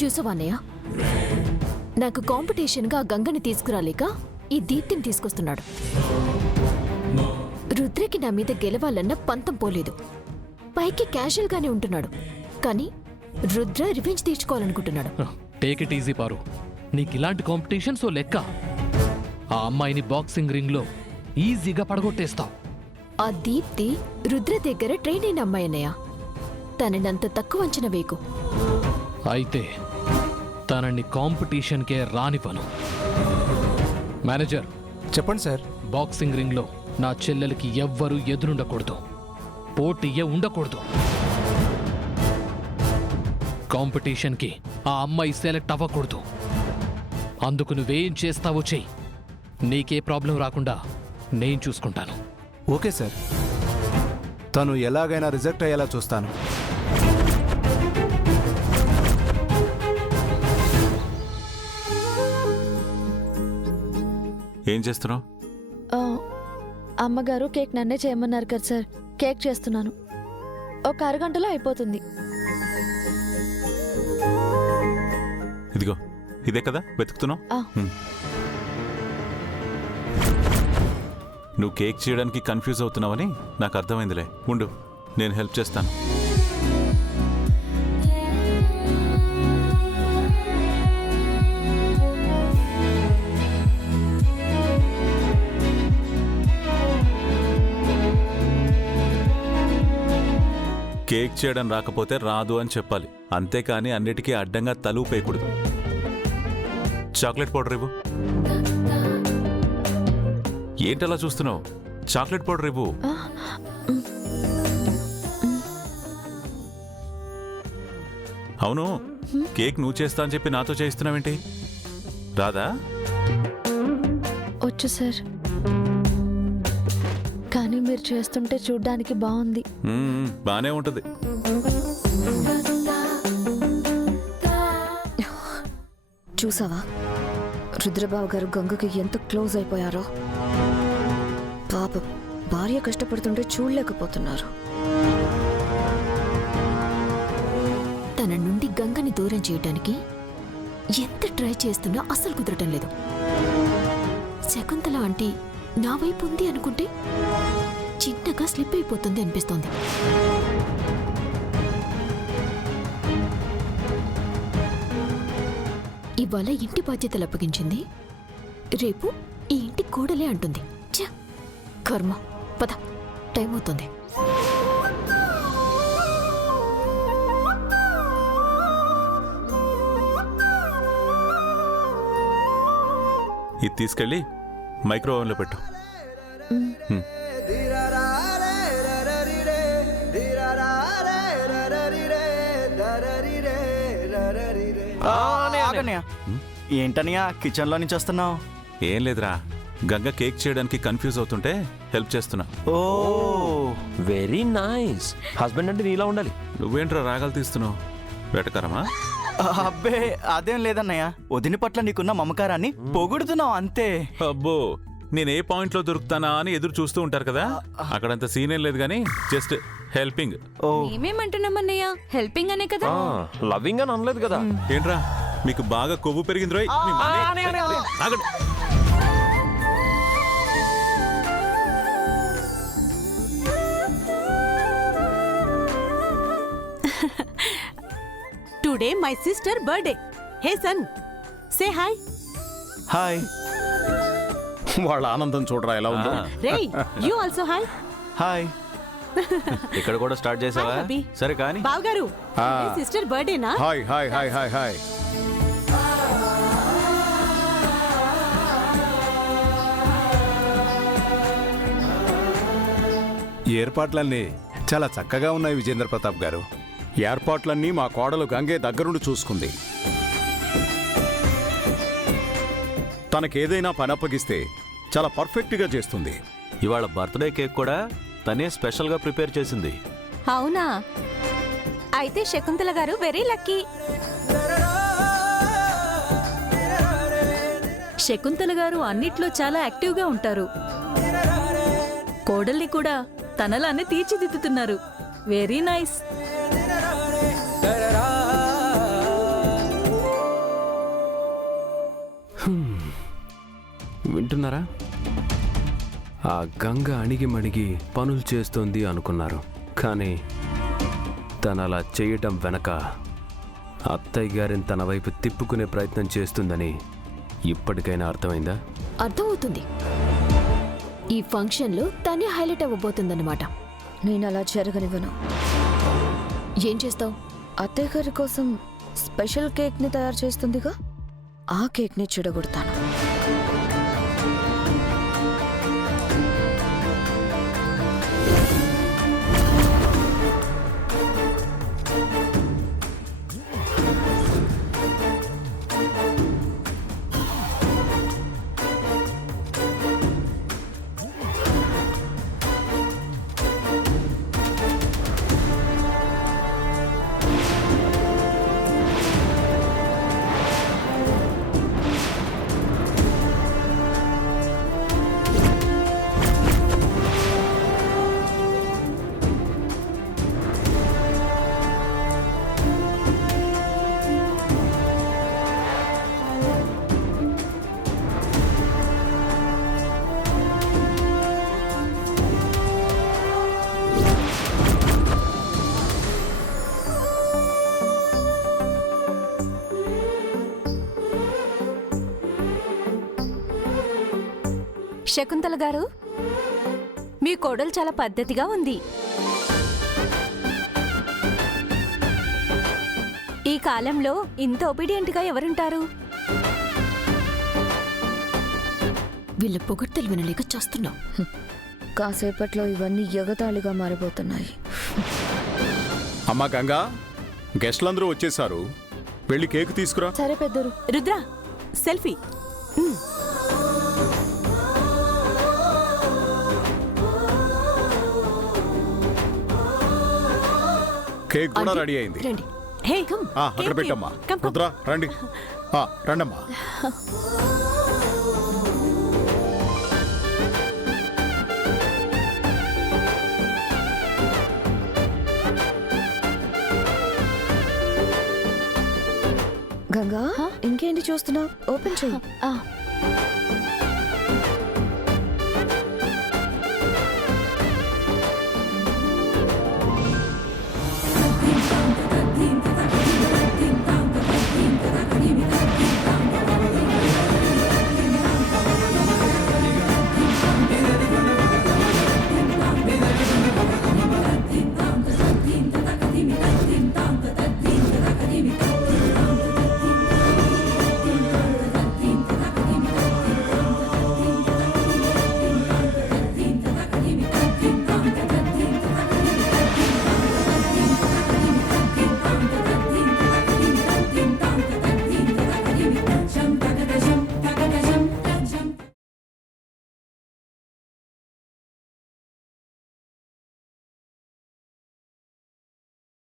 చూసావన్నయ్య, నాకు కాంపిటీషన్గా గంగని తీసుకురాలేక ఈ దీప్తిని తీసుకొస్తున్నాడు. రుద్రకి నా మీద గెలవాలన్న పంతం పోలేదు. పైకి క్యాజువల్గానే ఉంటున్నాడు, కానీ రుద్ర రివెంజ్ తీర్చుకోవాలనుకుంటున్నాడు. Take it easy Paru. నీకు ఇలాంటి కాంపిటీషన్స్ ఓ లెక్క. ఆ అమ్మాయిని బాక్సింగ్ రింగ్ లో ఈజీగా పడగొట్టేస్తావు. ఆ దీప్తి రుద్ర దగ్గర ట్రైన్ అయిన అమ్మాయి అన్నయ్య. తననంత తక్కువ అంచనా వేకు. అయితే తనని కాంపిటీషన్కే రానివ్వను. మేనేజర్, చెప్పండి సార్. బాక్సింగ్ రింగ్ లో నా చెల్లెలకి ఎవ్వరూ ఎదురుండకూడదు, పోటీయే ఉండకూడదు. కాంపిటీషన్కి ఆ అమ్మాయి సెలెక్ట్ అవ్వకూడదు. అందుకు నువ్వేం చేస్తావో చెయ్యి. నీకే ప్రాబ్లం రాకుండా నేను చూసుకుంటాను. ఓకే సార్, తను ఎలాగైనా రిజెక్ట్ అయ్యేలా చూస్తాను. ఏం చేస్తున్నావు? అమ్మగారు కేక్ నన్నే చేయమన్నారు కదా సార్, కేక్ చేస్తున్నాను. ఒక అరగంటలో అయిపోతుంది. ఇదిగో ఇదే కదా వెతుకుతున్నావు? నువ్వు కేక్ చేయడానికి కన్ఫ్యూజ్ అవుతున్నావని నాకు అర్థమైందిలే. ఉండు, నేను హెల్ప్ చేస్తాను. కేక్ చేయడం రాకపోతే రాదు అని చెప్పాలి, అంతేకాని అన్నిటికీ అడ్డంగా తలూపేయకూడదు. చాక్లెట్ పౌడర్ ఇవ్వు. ఏంటలా చూస్తున్నావు? చాక్లెట్ పౌడర్ ఇవ్వు. అవును, కేక్ నువ్వు చేస్తా అని చెప్పి నాతో చేయిస్తున్నావేంటి? రాదా? వచ్చు సార్, కానీ మీరు చేస్తుంటే చూడ్డానికి బాగుంది. బానే ఉంటుంది. చూసావా రుద్రబాబు గారు గంగకి ఎంత క్లోజ్ అయిపోయారో. పాపం భార్య కష్టపడుతుంటే చూడలేకపోతున్నారు. తన నుండి గంగని దూరం చేయడానికి ఎంత ట్రై చేస్తున్నా అస్సలు కుదరటం లేదు. శకుంతల ఆంటీ నా వైపు ఉంది అనుకుంటే చిన్నగా స్లిప్ అయిపోతుంది అనిపిస్తోంది. ఇవాళ ఇంటి బాధ్యతలు అప్పగించింది, రేపు ఈ ఇంటి కోడలే అంటుంది. ఛ, కర్మ. పద, టైం అవుతుంది. ఇది తీసుకెళ్ళి మైక్రోవేవ్లో పెట్టు. ఏంటనియా కిచెన్ లో నుంచి వస్తున్నావు? ఏం లేదురా, గంగ కేక్ చేయడానికి కన్ఫ్యూజ్ అవుతుంటే హెల్ప్ చేస్తున్నా. ఓ వెరీ నైస్. హస్బెండ్ అంటే నీలా ఉండాలి. నువ్వేంట్రా రాగాలు తీస్తున్నావు? వెటకరమా? అబ్బే అదేం లేదన్నయ్య, వదిన పట్ల నీకున్న మమకారాన్ని పొగుడుతున్నావు అంతే. అబ్బో, నేను ఏ పాయింట్ లో దొరుకుతానా అని ఎదురు చూస్తూ ఉంటారు కదా, అక్కడంత సీన్ ఏం లేదు గానీ జస్ట్ హెల్పింగ్. మేమేమంటున్నామన్నయ్య, హెల్పింగ్ అనే కదా. లవింగ్ అని అనలేదు కదా. ఏంట్రా మీకు బాగా కొవ్వు పెరిగింది రోయ్. Today my sister birthday. Hey son, say hi. Hi. వాళ్ళ ఆనందం చూడరా ఎలా ఉందో. Ray, you also hi. Hi. ఇక్కడ కూడా స్టార్ట్ చేసావా? Hi, Abhi. సరే కానీ బావ్ గారు, sister birthday na? Hi hi hi hi hi. ఏర్పాట్లన్నీ చాలా చక్కగా ఉన్నాయి విజేంద్ర ప్రతాప్ గారు. ఏర్పాట్లన్నీ మా కోడలు గంగే దగ్గరుండి చూసుకుంది. తనకేదైనా పని అప్పగిస్తే చాలా పర్ఫెక్ట్గా చేస్తుంది. ఇవాళ బర్త్డే కేక్ కూడా తనే స్పెషల్గా ప్రిపేర్ చేసింది. అవునా? అయితే శకుంతల గారు వెరీ లక్కీ. శకుంతల గారు అన్నిట్లో చాలా యాక్టివ్గా ఉంటారు. కోడల్ని కూడా తనలానే తీర్చిదిద్దుతున్నారు. Very nice. వింటున్నారా? ఆ గంగ అణిగిమణిగి పనులు చేస్తోంది అనుకున్నారు, కానీ తను అలా చేయటం వెనక అత్తయ్య గారిని తన వైపు తిప్పుకునే ప్రయత్నం చేస్తుందని ఇప్పటికైనా అర్థమైందా? అర్థమవుతుంది. ఈ ఫంక్షన్లో తనే హైలైట్ అవ్వబోతుందన్నమాట. నేను అలా జరగనివ్వను. ఏం చేస్తావు? అత్తయ్య గారి కోసం స్పెషల్ కేక్ని తయారు చేస్తుందిగా, ఆ కేక్ని చెడగొడతాను. శకుంతల గారు, మీ కోడలు చాలా పద్ధతిగా ఉంది. ఈ కాలంలో ఇంత ఒబీడియంట్గా ఎవరుంటారు? వీళ్ళ పొగడ్తలు వినలేక చేస్తున్నావు. కాసేపట్లో ఇవన్నీ ఎగతాళిగా మారిపోతున్నాయి. అమ్మా గంగా, గెస్ట్లందరూ వచ్చేసారు, వెళ్ళి కేక్ తీసుకురా. సరే పెద్దరు. రుద్ర, సెల్ఫీ. కేక్ కూడా ఆంటీ, రెడీ అయింది. రండి. హే అక్కడ పెట్టమ్మా. రుద్ర రండి. రండమ్మా. గంగా, ఇంకేంటి చూస్తున్నావు? ఓపెన్ చెయ్యి.